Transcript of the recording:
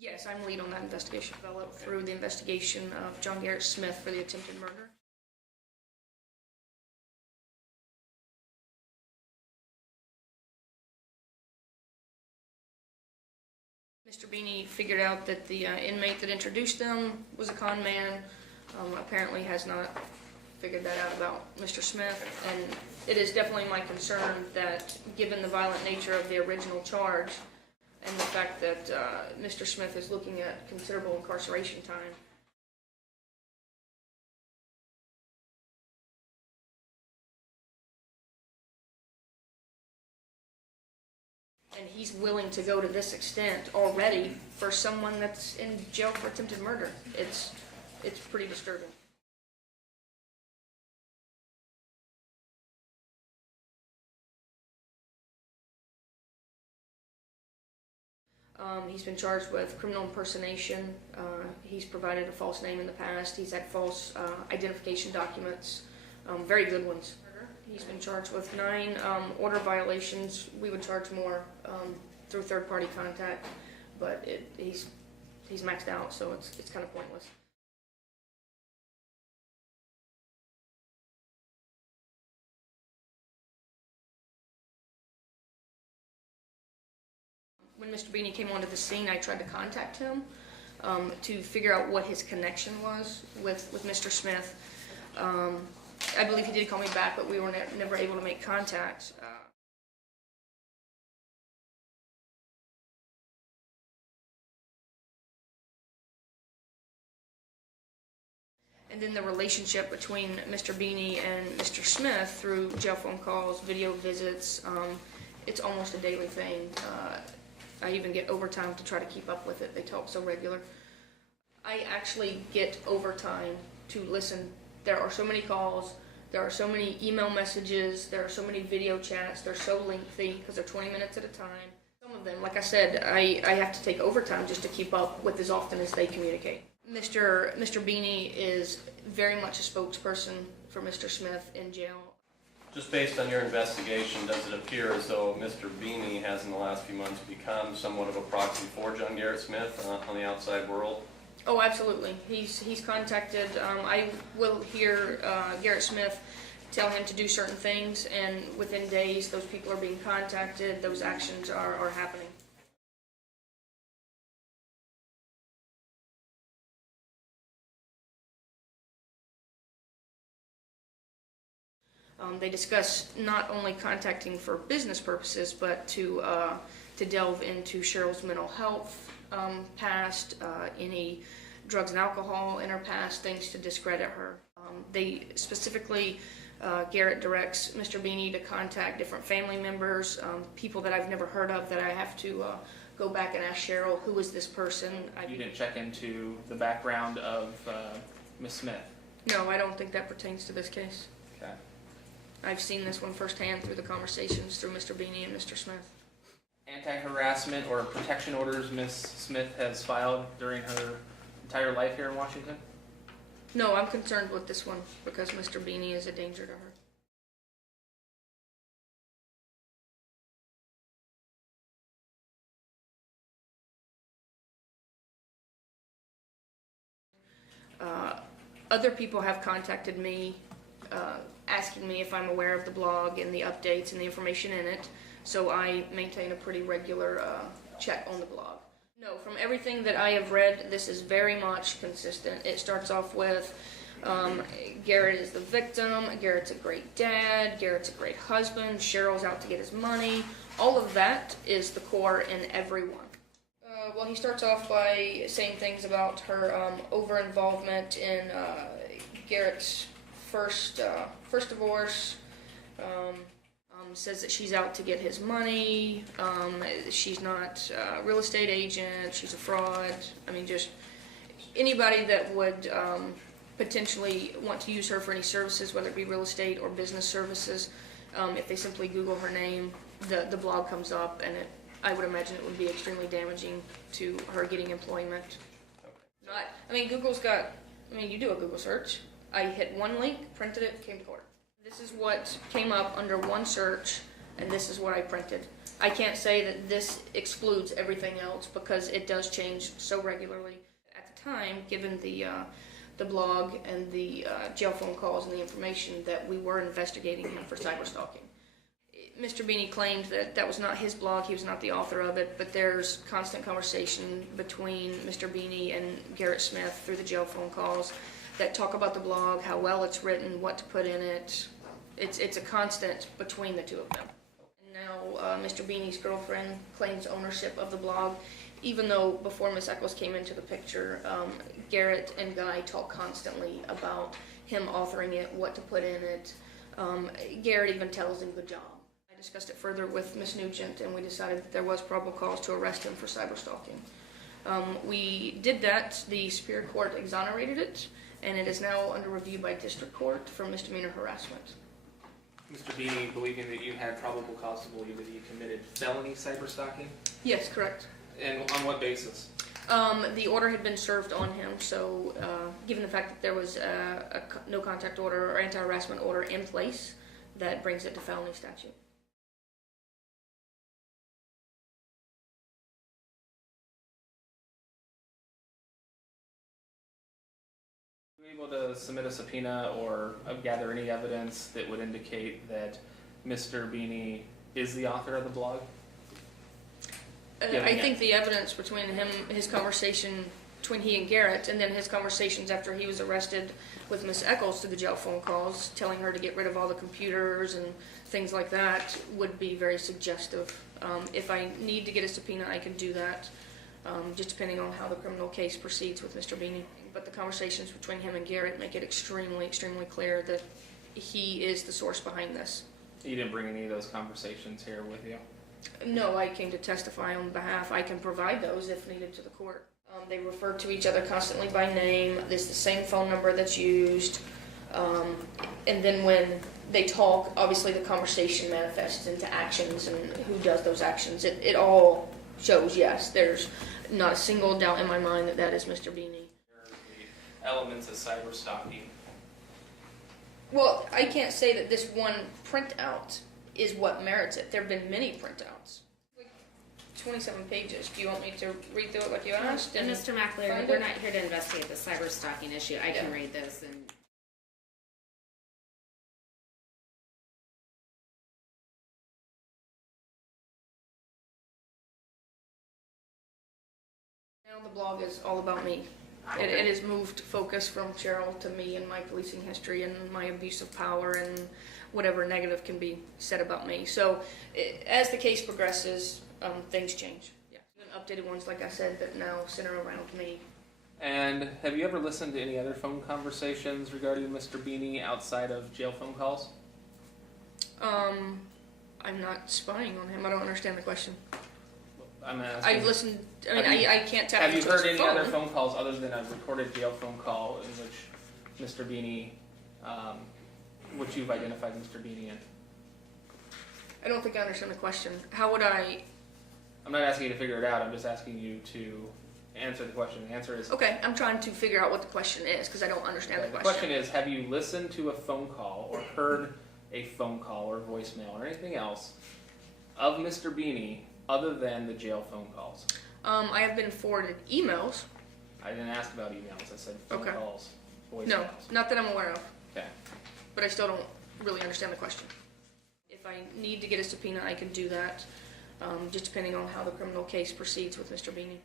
Yes, I'm lead on that investigation. Developed through the investigation of John Garrett Smith for the attempted murder. Mr. Beanie figured out that the inmate that introduced them was a con man. Apparently has not figured that out about Mr. Smith, and it is definitely my concern that given the violent nature of the original charge and the fact that Mr. Smith is looking at considerable incarceration time, and he's willing to go to this extent already for someone that's in jail for attempted murder. It's pretty disturbing. He's been charged with criminal impersonation. He's provided a false name in the past. He's had false identification documents, very good ones. He's been charged with 9 order violations. We would charge more through third-party contact, but he's maxed out, so it's kind of pointless. When Mr. Beanie came onto the scene, I tried to contact him to figure out what his connection was with Mr. Smith. I believe he did call me back, but we were never able to make contact. And then the relationship between Mr. Beanie and Mr. Smith through jail phone calls, video visits, it's almost a daily thing. I even get overtime to try to keep up with it. They talk so regular. I actually get overtime to listen. There are so many calls, there are so many email messages, there are so many video chats, they're so lengthy because they're 20 minutes at a time. Some of them, like I said, I have to take overtime just to keep up with as often as they communicate. Mr. Beanie is very much a spokesperson for Mr. Smith in jail. Just based on your investigation, does it appear as though Mr. Beanie has in the last few months become somewhat of a proxy for John Garrett Smith on the outside world? Oh, absolutely. He's contacted. I will hear Garrett Smith tell him to do certain things, and within days those people are being contacted, those actions are happening. They discuss not only contacting for business purposes, but to delve into Cheryl's mental health past, any drugs and alcohol in her past, things to discredit her. They specifically, Garrett directs Mr. Beanie to contact different family members, people that I've never heard of that I have to go back and ask Cheryl, who is this person? You didn't check into the background of Miss Smith? No, I don't think that pertains to this case. Okay. I've seen this one firsthand through the conversations through Mr. Beanie and Mr. Smith. Anti-harassment or protection orders Miss Smith has filed during her entire life here in Washington? No, I'm concerned with this one because Mr. Beanie is a danger to her. Other people have contacted me asking me if I'm aware of the blog and the updates and the information in it, so I maintain a pretty regular check on the blog. No, from everything that I have read, this is very much consistent. It starts off with Garrett is the victim, Garrett's a great dad, Garrett's a great husband, Cheryl's out to get his money. All of that is the core in everyone. Well, he starts off by saying things about her over-involvement in Garrett's first divorce. Says that she's out to get his money. She's not a real estate agent. She's a fraud. I mean, just anybody that would potentially want to use her for any services, whether it be real estate or business services. If they simply Google her name, the blog comes up, and I would imagine it would be extremely damaging to her getting employment. Google's got, you do a Google search. I hit one link, printed it, came to court. This is what came up under one search, and this is what I printed. I can't say that this excludes everything else because it does change so regularly. At the time, given the blog and the jail phone calls and the information, that we were investigating him for cyberstalking. Mr. Beanie claimed that that was not his blog, he was not the author of it, but there's constant conversation between Mr. Beanie and Garrett Smith through the jail phone calls that talk about the blog, how well it's written, what to put in it. It's a constant between the two of them. And now Mr. Beanie's girlfriend claims ownership of the blog, even though before Miss Eccles came into the picture, Garrett and Guy talk constantly about him authoring it, what to put in it. Garrett even tells him good job. I discussed it further with Miss Nugent, and we decided that there was probable cause to arrest him for cyberstalking. We did that. The Superior Court exonerated it, and it is now under review by District Court for misdemeanor harassment. Mr. Beanie, believing that you had probable cause to believe that you committed felony cyberstalking? Yes, correct. And on what basis? The order had been served on him, so given the fact that there was a no contact order or anti-harassment order in place, that brings it to felony statute. Were you able to submit a subpoena or gather any evidence that would indicate that Mr. Beanie is the author of the blog? I think the evidence between him, his conversation between he and Garrett, and then his conversations after he was arrested with Miss Eccles through the jail phone calls, telling her to get rid of all the computers and things like that, would be very suggestive. If I need to get a subpoena, I can do that, just depending on how the criminal case proceeds with Mr. Beanie. But the conversations between him and Garrett make it extremely, extremely clear that he is the source behind this. You didn't bring any of those conversations here with you? No, I came to testify on behalf. I can provide those if needed to the court. They refer to each other constantly by name. There's the same phone number that's used. And then when they talk, obviously the conversation manifests into actions and who does those actions. It all shows, yes, there's not a single doubt in my mind that that is Mr. Beanie. The elements of cyberstalking. Well, I can't say that this one printout is what merits it. There have been many printouts. 27 pages. Do you want me to read through it like you asked? And Mr. McAleer, we're not here to investigate the cyberstalking issue. I can read this and... Now the blog is all about me. It has moved focus from Cheryl to me and my policing history and my abuse of power and whatever negative can be said about me. So as the case progresses, things change. Yeah. Even updated ones, like I said, that now center around me. And have you ever listened to any other phone conversations regarding Mr. Beanie outside of jail phone calls? I'm not spying on him. I don't understand the question. I'm asking. I've listened. I mean, I can't tap Have you into his heard any phone. other phone calls other than a recorded jail phone call in which Mr. Beanie, which you've identified Mr. Beanie in? I don't think I understand the question. How would I? I'm not asking you to figure it out. I'm just asking you to answer the question. The answer is... Okay, I'm trying to figure out what the question is because I don't understand the The question. question is, have you listened to a phone call or heard a phone call or voicemail or anything else of Mr. Beanie other than the jail phone calls? I have been forwarded emails. I didn't ask about emails. I said phone Okay. calls, voicemails. No, not that I'm aware of. Okay. But I still don't really understand the question. If I need to get a subpoena, I can do that, just depending on how the criminal case proceeds with Mr. Beanie.